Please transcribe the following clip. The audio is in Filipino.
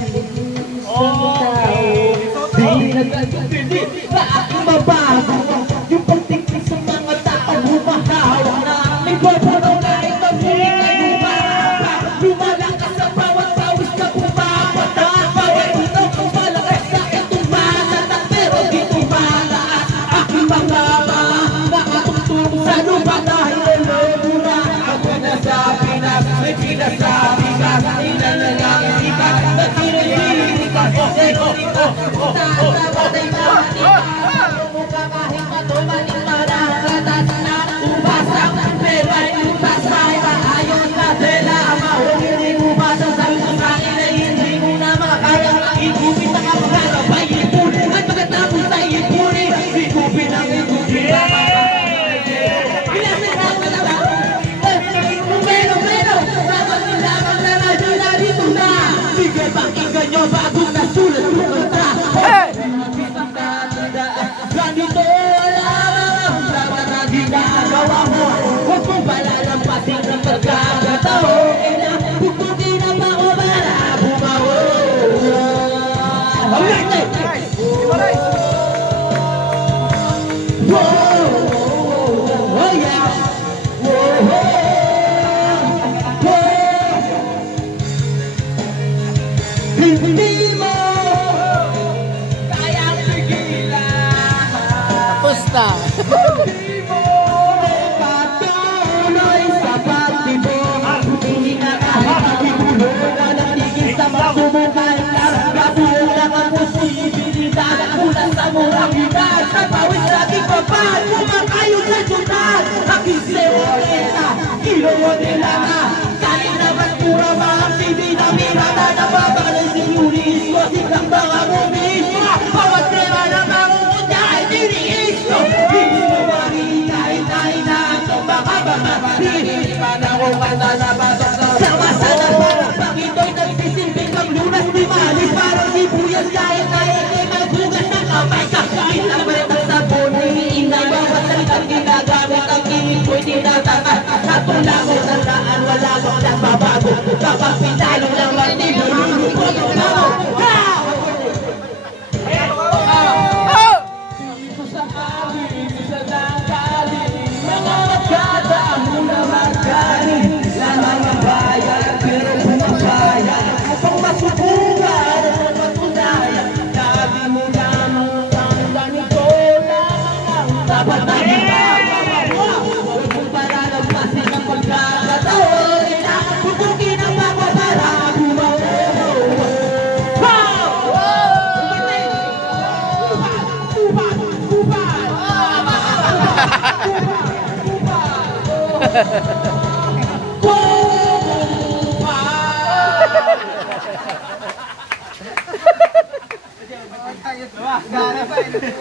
isang tao. Di nag-agpili na aking mabago. Yung pagtingin sa mga tao humahawak na may babaraw na ito ay lumahaba. Lumalakas sa bawat pawis na bumabata. Bawat ito kung malakas sa itong malatak, pero di tumalaas aking mga nakatutong sa lupa dahil alam mo na ako nasabi na may pinasabi ka. Inalangin ka, nagkirili ka. Tatawa tayo mahalika. Mukha kahit matumaling marakatas na ubasang pero ay ubasay maayos na tela. Mahuli ubasa sa kain ay hindi mo na makakayang igupit ang kamarap ay ipuni. At pagkatapos ay ipuni, igupit ang igupit. Pakinggan nyo bagong nasulat mo kontra. Ganito lang dapat na ginagawa mo. Huwag mong palalampasin ng pagkakataon. Puputi na pa o para bumawo. Alright! Oh yeah! Hindi mo kayang pigilan. Tapos na. Hindi mo patuloy sa pagtibong. Hindi na kahit magigulo na natigil sa magsumukan. Kabuong lang ang posibilidad. Mula sa murang higat, sa pawis laging papal. Kumakayo sa syudad. Aking seorita, kiloon nila na. Kaya naman pura mga hindi na mirada na babalay si Yuris ko. Sikang mga mumismo. Bawat pera na mamumunta ay diniis ko. Hindi mo maritahin na itong mga hindi man ako kanta na batok na sama-sama na parang pag ito'y nagsisilbing ang lunas ni Malis. Parang sibuyas kahit na hindi magbugas ng kamay ka. Kahit ang bretang sabon, hiniinay bawat salitang ginagamit ang kinig ko'y tinatakas. Sa tulago ng daan, wala bang nagbabago. Kapag pinalo ng martilyo, lulupot ang tao. Dito sa amin, sa nakalit, mga magkataang muna magaling. Lamang ang bayan, pero bumabayan. Upang masubukan, upang matunayan. Dati mo lamang ang ganito lamang ang dapat na ginagawa. Huwag mong palalampasin ang pagkakataon. Pupukin ang mga para bumawo.